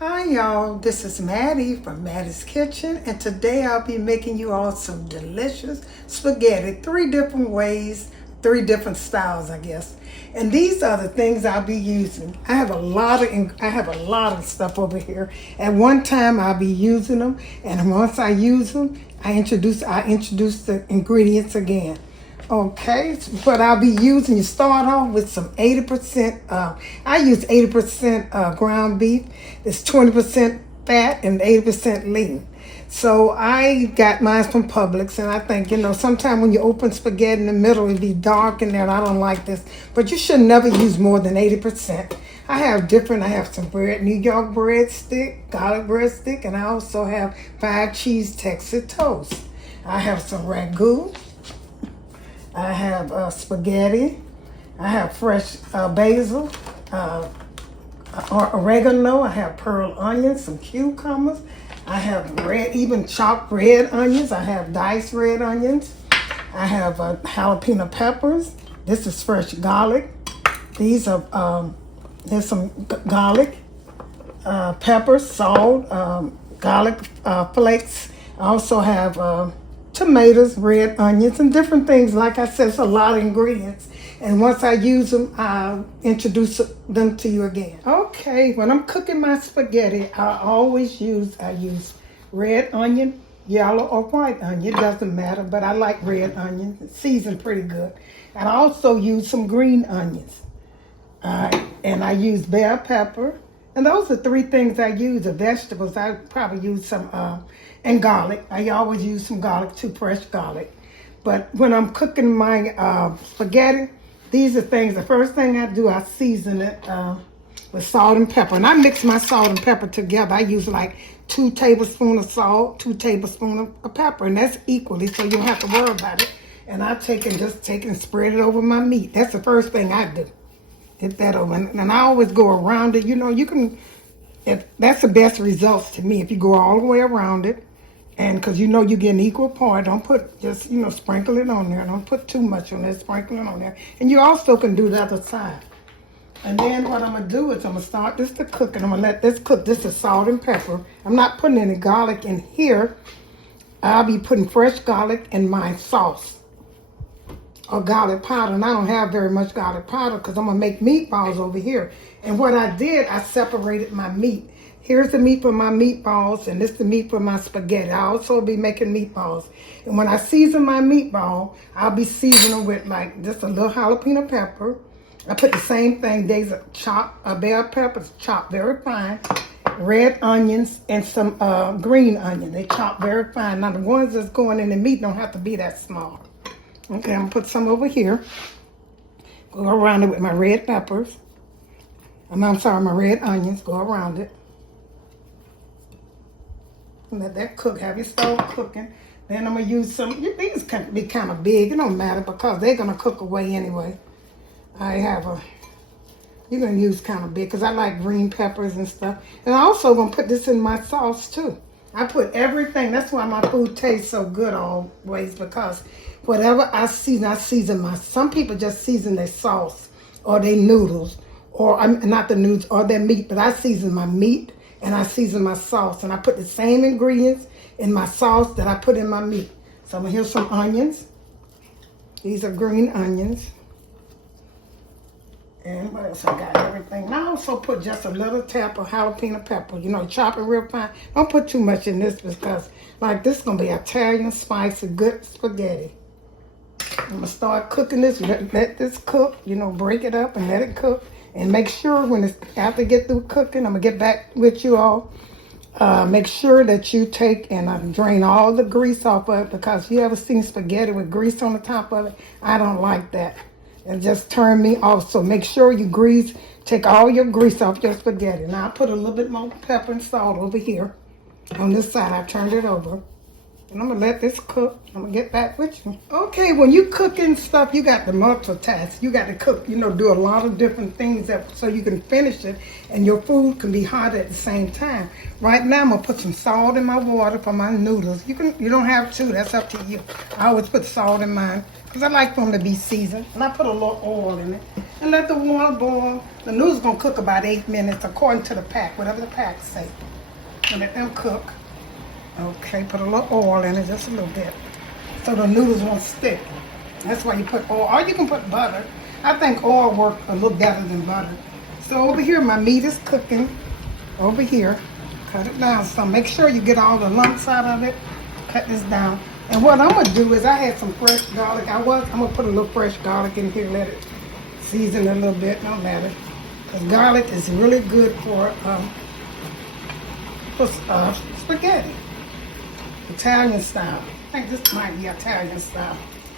Hi y'all, this is Mattie from Mattie's Kitchen, and today I'll be making you all some delicious spaghetti, 3 different ways, 3 different styles, I guess. And these are the things I'll be using. I have a lot of stuff over here. At one time I'll be using them, and once I use them, I introduce the ingredients again. Okay, so what I'll be using, you start off with some 80%, I use 80% ground beef. It's 20% fat and 80% lean. So I got mine from Publix, and I think, sometimes when you open spaghetti in the middle, it'd be dark in there, and I don't like this. But you should never use more than 80%. I have some bread, New York bread stick, garlic bread stick, and I also have 5 cheese Texas toast. I have some ragu. I have spaghetti. I have fresh basil, or oregano. I have pearl onions, some cucumbers. I have even chopped red onions. I have diced red onions. I have jalapeno peppers. This is fresh garlic. There's some garlic, pepper, salt, garlic flakes. I also have tomatoes, red onions, and different things. Like I said, it's a lot of ingredients. And once I use them, I'll introduce them to you again. Okay, when I'm cooking my spaghetti, I use red onion, yellow or white onion. It doesn't matter, but I like red onion. It's seasoned pretty good. And I also use some green onions. And I use bell pepper. And those are 3 things I use. The vegetables, I probably use some, and garlic. I always use some garlic too, fresh garlic. But when I'm cooking my spaghetti, these are things, the first thing I do, I season it with salt and pepper. And I mix my salt and pepper together. I use like 2 tablespoons of salt, 2 tablespoons of pepper, and that's equally, so you don't have to worry about it. And I take and spread it over my meat. That's the first thing I do. Get that over. And I always go around it. That's the best results to me, if you go all the way around it. And because you get an equal part, don't put, just, sprinkle it on there. Don't put too much on there, sprinkle it on there. And you also can do the other side. And then what I'm going to do is I'm going to start this to cook, and I'm going to let this cook. This is salt and pepper. I'm not putting any garlic in here. I'll be putting fresh garlic in my sauce, or garlic powder. And I don't have very much garlic powder because I'm going to make meatballs over here. And what I did, I separated my meat. Here's the meat for my meatballs, and this is the meat for my spaghetti. I also be making meatballs. And when I season my meatball, I'll be seasoning with like just a little jalapeno pepper. I put the same thing. There's a chopped bell peppers, chopped very fine, red onions, and some green onion. They chop very fine. Now the ones that's going in the meat don't have to be that small. Okay, I'm gonna put some over here. Go around it with my red peppers. My red onions. Go around it. Let that cook. Have your stove cooking. Then I'm gonna use some. These can be kind of big. It don't matter because they're gonna cook away anyway. You're gonna use kind of big because I like green peppers and stuff. And I'm also gonna put this in my sauce too. I put everything. That's why my food tastes so good always, because whatever I season my. Some people just season their sauce or their noodles, or not the noodles, or their meat. But I season my meat and I season my sauce, and I put the same ingredients in my sauce that I put in my meat. So I'm gonna here's some onions. These are green onions. And what else I got? Everything. And I also put just a little tap of jalapeno pepper. Chop it real fine. Don't put too much in this because, like, this is going to be Italian spicy, good spaghetti. I'm going to start cooking this. Let this cook. Break it up and let it cook. And make sure after you get through cooking, I'm going to get back with you all. Make sure that you take and drain all the grease off of it, because you ever seen spaghetti with grease on the top of it? I don't like that. It just turned me off. So make sure you take all your grease off your spaghetti. Now I put a little bit more pepper and salt over here. On this side, I turned it over. And I'm going to let this cook. I'm going to get back with you. Okay, when you cooking stuff, you got to multitask. You got to cook, do a lot of different things so you can finish it and your food can be hot at the same time. Right now, I'm going to put some salt in my water for my noodles. You don't have to. That's up to you. I always put salt in mine because I like for them to be seasoned. And I put a little oil in it and let the water boil. The noodles gonna cook about 8 minutes according to the pack, whatever the pack say. And let them cook. Okay, put a little oil in it, just a little bit, so the noodles won't stick. That's why you put oil, or you can put butter. I think oil works a little better than butter. So over here, my meat is cooking. Over here, cut it down some. Make sure you get all the lumps out of it. Cut this down. And what I'm gonna do is I had some fresh garlic. I'm gonna put a little fresh garlic in here, let it season a little bit, no matter. Because garlic is really good for spaghetti. Italian style. I think this might be Italian style.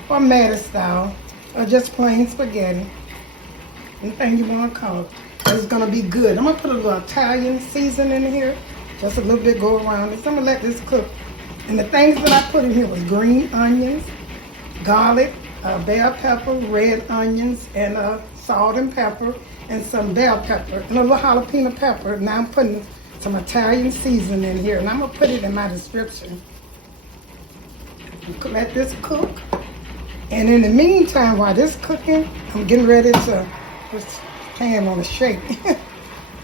Or Mattie style. Or just plain spaghetti. Anything you want to call it. But it's going to be good. I'm going to put a little Italian seasoning in here. Just a little bit, go around this. I'm going to let this cook. And the things that I put in here was green onions, garlic, bell pepper, red onions, and salt and pepper, and some bell pepper, and a little jalapeno pepper. Now I'm putting some Italian seasoning in here. And I'm going to put it in my description. Let this cook. And in the meantime, while this cooking, I'm getting ready to put pan on a shake.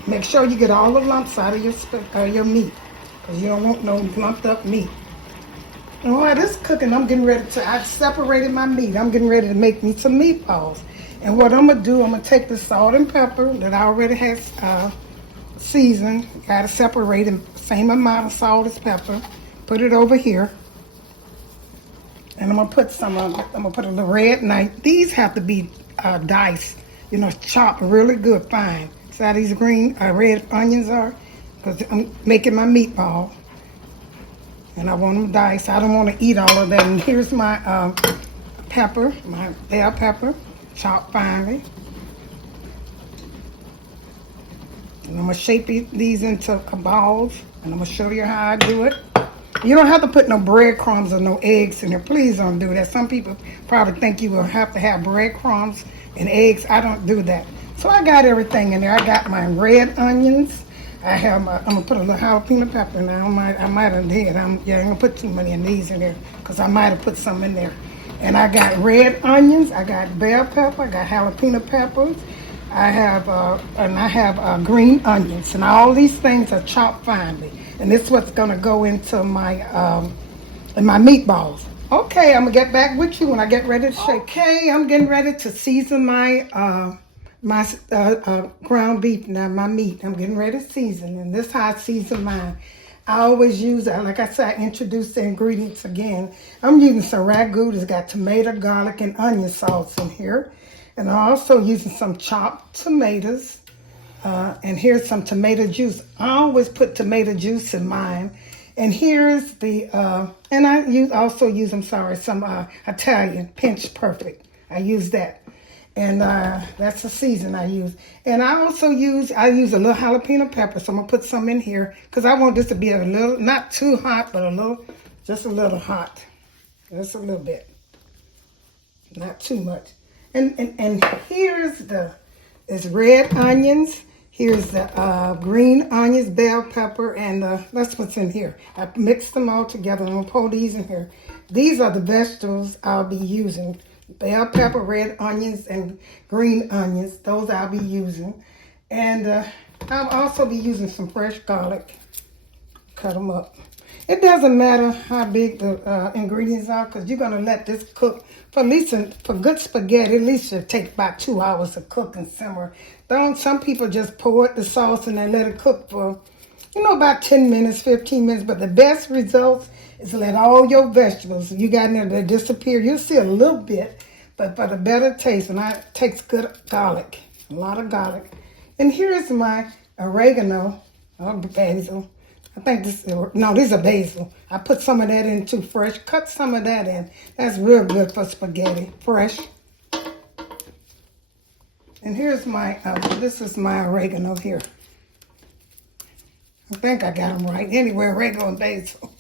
Make sure you get all the lumps out of your meat, because you don't want no lumped up meat. And while this cooking, I'm getting ready to, I've separated my meat. I'm getting ready to make me some meatballs. And what I'm going to do, I'm going to take the salt and pepper that I already have seasoned. Got to separate the same amount of salt as pepper. Put it over here. And I'm gonna put some I'm gonna put a little red knife. These have to be diced, chopped really good, fine. See how these green red onions are? Because I'm making my meatball. And I want them diced. I don't want to eat all of that. And here's my pepper, my bell pepper, chopped finely. And I'm gonna shape these into balls. And I'm gonna show you how I do it. You don't have to put no breadcrumbs or no eggs in there. Please don't do that. Some people probably think you will have to have breadcrumbs and eggs. I don't do that. So I got everything in there. I got my red onions. I have I'm gonna put a little jalapeno pepper now. I might have did. I'm gonna put too many of these in there because I might have put some in there. And I got red onions. I got bell pepper. I got jalapeno peppers. I have green onions, and all these things are chopped finely. And this is what's gonna go into my meatballs. Okay, I'm gonna get back with you when I get ready to shake. Okay, I'm getting ready to season my ground beef now, my meat. I'm getting ready to season, and this is how I season mine. I always use, like I said, I introduced the ingredients again. I'm using some ragu that's got tomato, garlic, and onion sauce in here. And I'm also using some chopped tomatoes. And here's some tomato juice. I always put tomato juice in mine. And here's the, and I also use some Italian Pinch Perfect. I use that. And that's the season I use. And I also use a little jalapeno pepper. So I'm going to put some in here because I want this to be a little, not too hot, but just a little hot. Just a little bit. Not too much. And here's it's red onions. Here's the green onions, bell pepper, and that's what's in here. I mixed them all together. I'm gonna pour these in here. These are the vegetables I'll be using. Bell pepper, red onions, and green onions. Those I'll be using. And I'll also be using some fresh garlic. Cut them up. It doesn't matter how big the ingredients are, because you're gonna let this cook for at least for good spaghetti. At least it'll take about 2 hours to cook and simmer. Some people just pour the sauce and then let it cook for, about 10 minutes, 15 minutes. But the best results is to let all your vegetables you got in there to disappear. You'll see a little bit, but for the better taste, and it takes good garlic, a lot of garlic. And here's my oregano or basil. I think these are basil. I put some of that in too, fresh. Cut some of that in. That's real good for spaghetti, fresh. And here's this is my oregano here. I think I got them right. Anyway, oregano and basil.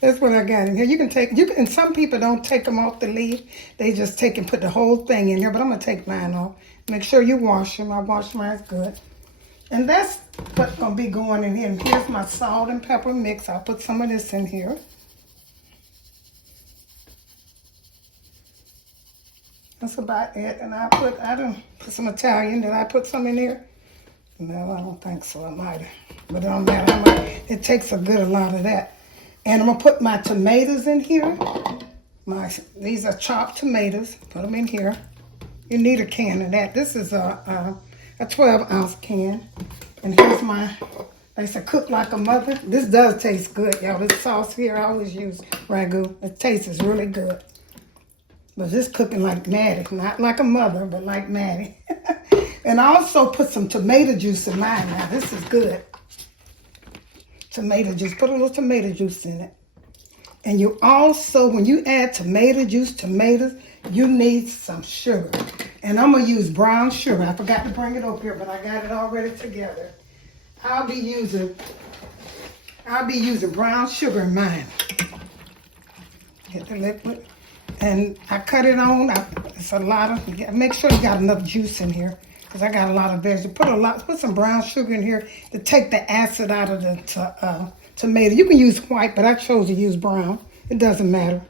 That's what I got in here. And some people don't take them off the leaf. They just take and put the whole thing in here, but I'm gonna take mine off. Make sure you wash them. I wash mine good. And that's what's gonna be going in here. And here's my salt and pepper mix. I'll put some of this in here. That's about it. And I done put some Italian. Did I put some in here? No, I don't think so. I might have. But it don't matter how much. It takes a lot of that. And I'm going to put my tomatoes in here. These are chopped tomatoes. Put them in here. You need a can of that. This is a 12-ounce can. And here's my, they say cook like a mother. This does taste good, y'all. This sauce here, I always use Ragu. It tastes really good. But this cooking like Mattie. Not like a mother, but like Mattie. And I also put some tomato juice in mine now. This is good. Tomato juice. Put a little tomato juice in it. And you also, when you add tomato juice, tomatoes, you need some sugar. And I'm going to use brown sugar. I forgot to bring it up here, but I got it already together. I'll be using brown sugar in mine. Get the liquid. And I cut it on. It's a lot of, make sure you got enough juice in here. Because I got a lot of vegetables. Put some brown sugar in here to take the acid out of the tomato. You can use white, but I chose to use brown. It doesn't matter.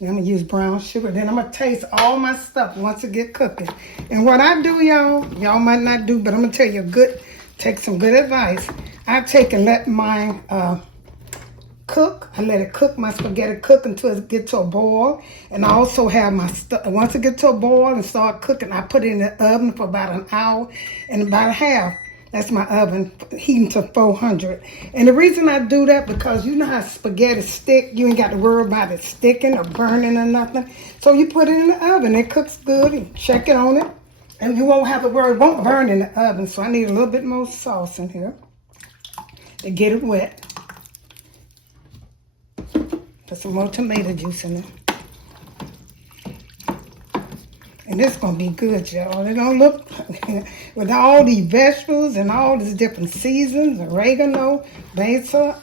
I'm going to use brown sugar. Then I'm going to taste all my stuff once it get cooking. And what I do, y'all might not do, but I'm going to tell you take some good advice. I take and let mine cook. I let it cook, my spaghetti cook until it gets to a boil. And I also have my stuff, once it gets to a boil and start cooking, I put it in the oven for about an hour and about a half. That's my oven, heating to 400. And the reason I do that, because you know how spaghetti stick, you ain't got to worry about it sticking or burning or nothing. So you put it in the oven, it cooks good, and check it on it. And you won't have to worry, it won't burn in the oven. So I need a little bit more sauce in here to get it wet. Put some more tomato juice in it. And this going to be good, y'all. It don't look, with all these vegetables and all these different seasons, oregano, basil,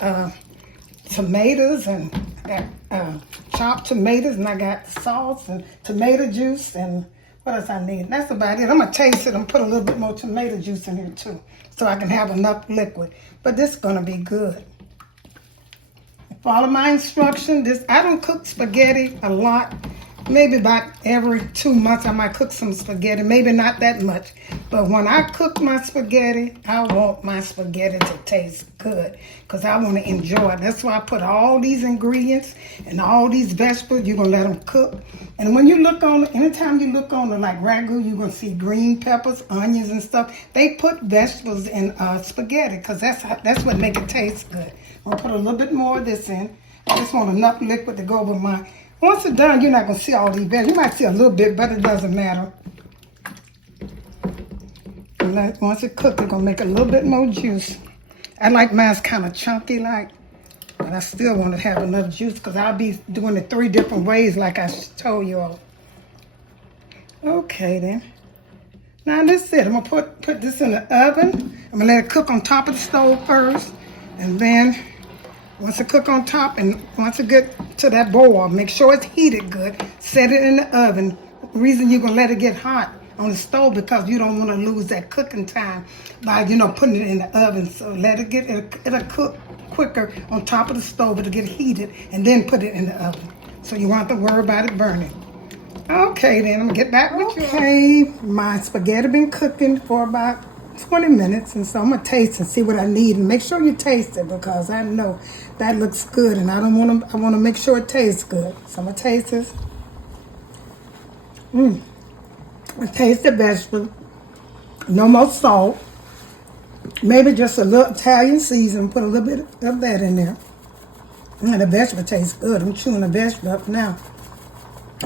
tomatoes, and I got chopped tomatoes, and I got sauce and tomato juice, and what else I need? That's about it. I'm going to taste it and put a little bit more tomato juice in here, too, so I can have enough liquid. But this is going to be good. Follow my instruction. I don't cook spaghetti a lot. Maybe about every 2 months I might cook some spaghetti. Maybe not that much. But when I cook my spaghetti, I want my spaghetti to taste good. Because I want to enjoy it. That's why I put all these ingredients and all these vegetables. You're going to let them cook. And when you look on, anytime you look on like Ragu, you're going to see green peppers, onions and stuff. They put vegetables in spaghetti because that's what makes it taste good. I'm going to put a little bit more of this in. I just want enough liquid to go over my... Once it's done, you're not going to see all these vegetables. You might see a little bit, but it doesn't matter. And once it cooks, it's going to make a little bit more juice. I like mine's kind of chunky like, but I still want to have enough juice because I'll be doing it 3 different ways like I told you all. Okay, then. Now, that's it. I'm going to put this in the oven. I'm going to let it cook on top of the stove first. And then... once it cook on top and once it get to that boil, make sure it's heated good. Set it in the oven. The reason you're going to let it get hot on the stove because you don't want to lose that cooking time by, putting it in the oven. So let it it'll cook quicker on top of the stove. It'll get heated and then put it in the oven. So you won't have to worry about it burning. Okay, then I'm going to get back with you. Okay, my spaghetti been cooking for about 20 minutes, and so I'm going to taste and see what I need. And make sure you taste it because I know that looks good, and I want to make sure it tastes good. So I'm going to taste this. I taste the vegetable. No more salt. Maybe just a little Italian season. Put a little bit of that in there. And the vegetable tastes good. I'm chewing the vegetable up now.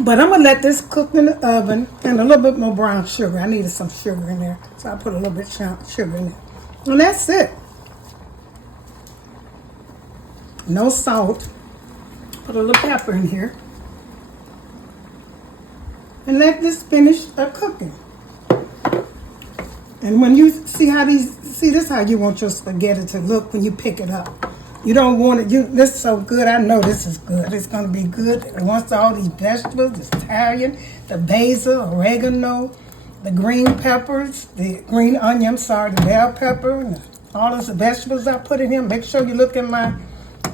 But I'm going to let this cook in the oven and a little bit more brown sugar. I needed some sugar in there. So I put a little bit of sugar in there. And that's it. No salt. Put a little pepper in here. And let this finish cooking. And when you see this is how you want your spaghetti to look when you pick it up. You don't want it, this is so good, I know this is good. It's going to be good. And once all these vegetables, the Italian, the basil, oregano, the green peppers, the green onion, the bell pepper, and all those vegetables I put in here. Make sure you look at my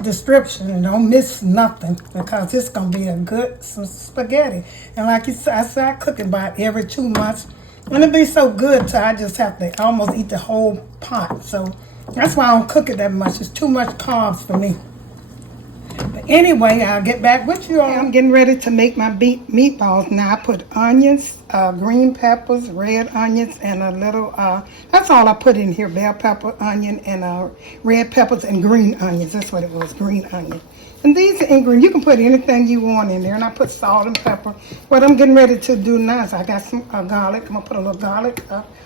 description and don't miss nothing, because it's gonna be a good some spaghetti. And like you said, I cook it about every 2 months, and it be so good till I just have to almost eat the whole pot. So that's why I don't cook it that much. It's too much carbs for me. But anyway, I'll get back with you all. I'm getting ready to make my meatballs now. I put onions, green peppers, red onions, and a little, that's all I put in here, bell pepper, onion, and red peppers and green onions. That's what it was, green onion. And these are ingredients. You can put anything you want in there. And I put salt and pepper. What I'm getting ready to do now is I got some garlic. I'm going to put a little garlic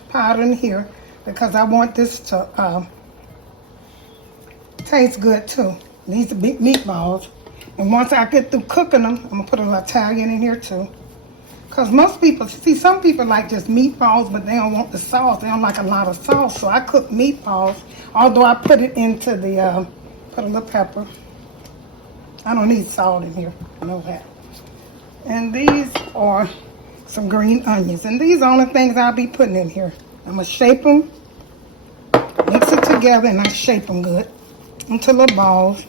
powder in here because I want this to taste good too. These are big meatballs. And once I get through cooking them, I'm going to put a little Italian in here too. Because most people, see, some people like just meatballs, but they don't want the sauce. They don't like a lot of sauce. So I cook meatballs, although I put it into the, put a little pepper. I don't need salt in here. I know that. And these are some green onions. And these are the only things I'll be putting in here. I'm going to shape them, mix it together, and I shape them good into little balls.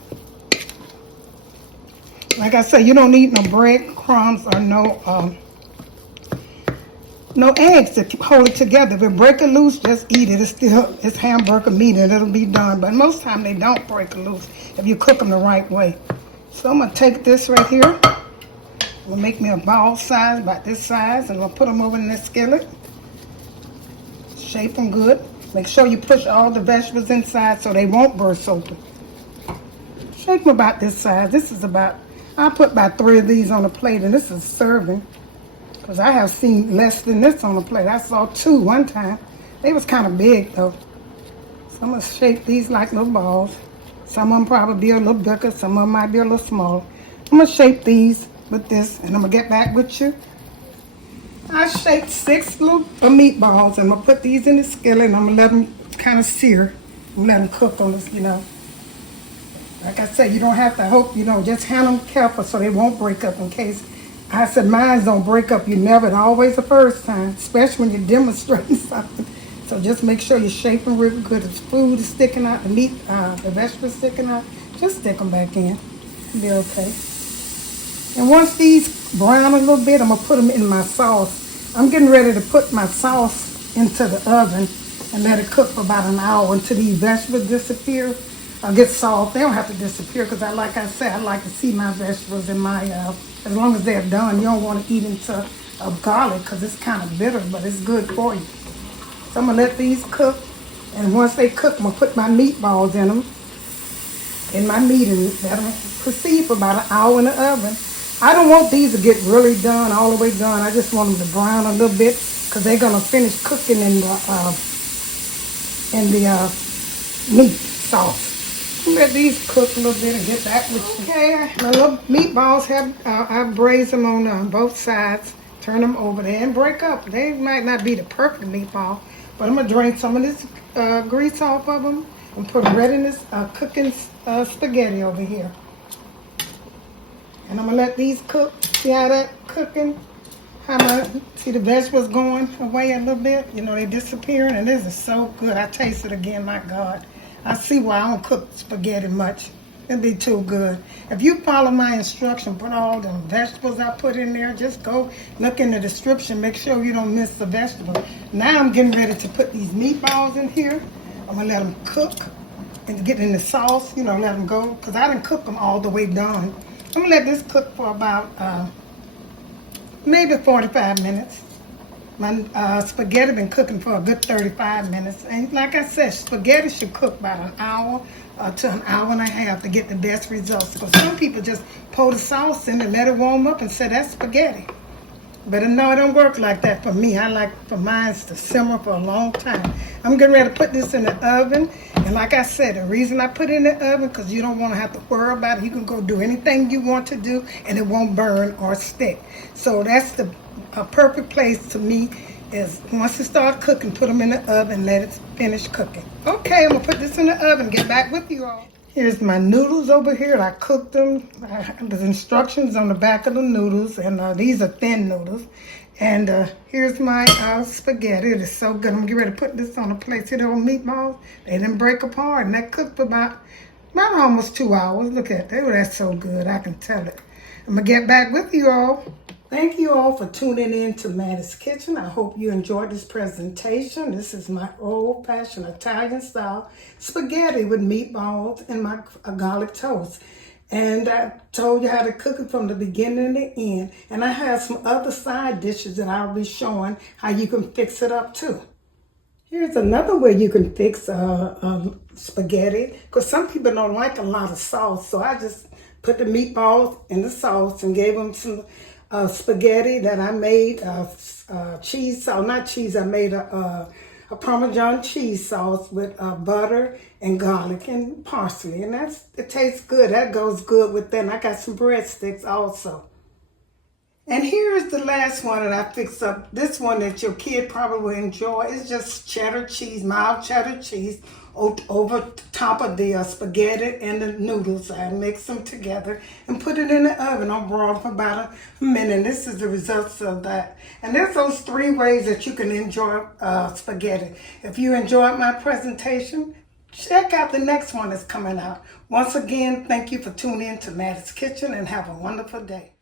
Like I said, you don't need no breadcrumbs or no eggs to hold it together. If it break it loose, just eat it. It's hamburger meat and it'll be done. But most time they don't break it loose if you cook them the right way. So I'm gonna take this right here. I'm gonna make me a ball size, about this size, and I'm gonna put them over in this skillet. Shape them good. Make sure you push all the vegetables inside so they won't burst open. Shape them about this size. This is about, I put about 3 of these on a plate, and this is serving. Because I have seen less than this on a plate. I saw 2 one time. They was kind of big though. So I'm going to shape these like little balls. Some of them probably be a little bigger. Some of them might be a little smaller. I'm going to shape these with this, and I'm going to get back with you. I shaped 6 little meatballs. I'm going to put these in the skillet, and I'm going to let them kind of sear. I'm going to let them cook on this, you know. Like I said, you don't have to hope, you know, just handle them careful so they won't break up in case. I said mine don't break up. You never, it's always the first time, especially when you're demonstrating something. So just make sure you shape them real good. If food is sticking out, the meat, the vegetables sticking out, just stick them back in. It'll be okay. And once these brown a little bit, I'm going to put them in my sauce. I'm getting ready to put my sauce into the oven and let it cook for about an hour until these vegetables disappear. I'll get soft. They don't have to disappear because like I said, I like to see my vegetables in my, as long as they're done. You don't want to eat into garlic because it's kind of bitter, but it's good for you. So I'm going to let these cook. And once they cook, I'm going to put my meatballs in them, in my meat, and let them proceed for about an hour in the oven. I don't want these to get really done, all the way done. I just want them to brown a little bit because they're going to finish cooking in the meat sauce. Let these cook a little bit and get back with you. Okay, my little meatballs have, I braised them on both sides, turn them over. They didn't break up. They might not be the perfect meatball, but I'm going to drain some of this grease off of them and put them right in this cooking spaghetti over here. And I'm going to let these cook. See how that cooking? See the vegetables going away a little bit? You know, they disappearing, and this is so good. I taste it again, my God. I see why I don't cook spaghetti much. It'd be too good. If you follow my instruction, put all the vegetables I put in there, just go look in the description, make sure you don't miss the vegetable. Now I'm getting ready to put these meatballs in here. I'm going to let them cook and get in the sauce, you know, let them go, because I didn't cook them all the way done. I'm going to let this cook for about maybe 45 minutes. My spaghetti been cooking for a good 35 minutes. And like I said, spaghetti should cook about an hour to an hour and a half to get the best results. Because some people just pour the sauce in and let it warm up and say that's spaghetti. But no, it don't work like that for me. I like for mine to simmer for a long time. I'm getting ready to put this in the oven. And like I said, the reason I put it in the oven because you don't want to have to worry about it. You can go do anything you want to do and it won't burn or stick. So that's a perfect place to me is once it starts cooking, put them in the oven and let it finish cooking. Okay, I'm going to put this in the oven. Get back with you all. Here's my noodles over here. I cooked them. There's instructions on the back of the noodles, and these are thin noodles. And here's my spaghetti. It is so good. I'm getting ready to put this on a plate. See the old meatballs? They didn't break apart, and that cooked for about Not almost 2 hours. Look at that. Oh, that's so good. I can tell it. I'm going to get back with you all. Thank you all for tuning in to Mattie's Kitchen. I hope you enjoyed this presentation. This is my old-fashioned Italian style spaghetti with meatballs and my garlic toast. And I told you how to cook it from the beginning to the end. And I have some other side dishes that I'll be showing how you can fix it up too. Here's another way you can fix spaghetti, because some people don't like a lot of sauce. So I just put the meatballs in the sauce and gave them some spaghetti that I made, cheese sauce, not cheese, I made a Parmesan cheese sauce with butter and garlic and parsley. And it tastes good. That goes good with that. And I got some breadsticks also. And here's the last one that I fixed up. This one that your kid probably will enjoy. It's just cheddar cheese, mild cheddar cheese over top of the spaghetti and the noodles. I mix them together and put it in the oven on broil for about a minute. This is the results of that. And there's those 3 ways that you can enjoy spaghetti. If you enjoyed my presentation, check out the next one that's coming out. Once again, thank you for tuning in to Mattie's Kitchen and have a wonderful day.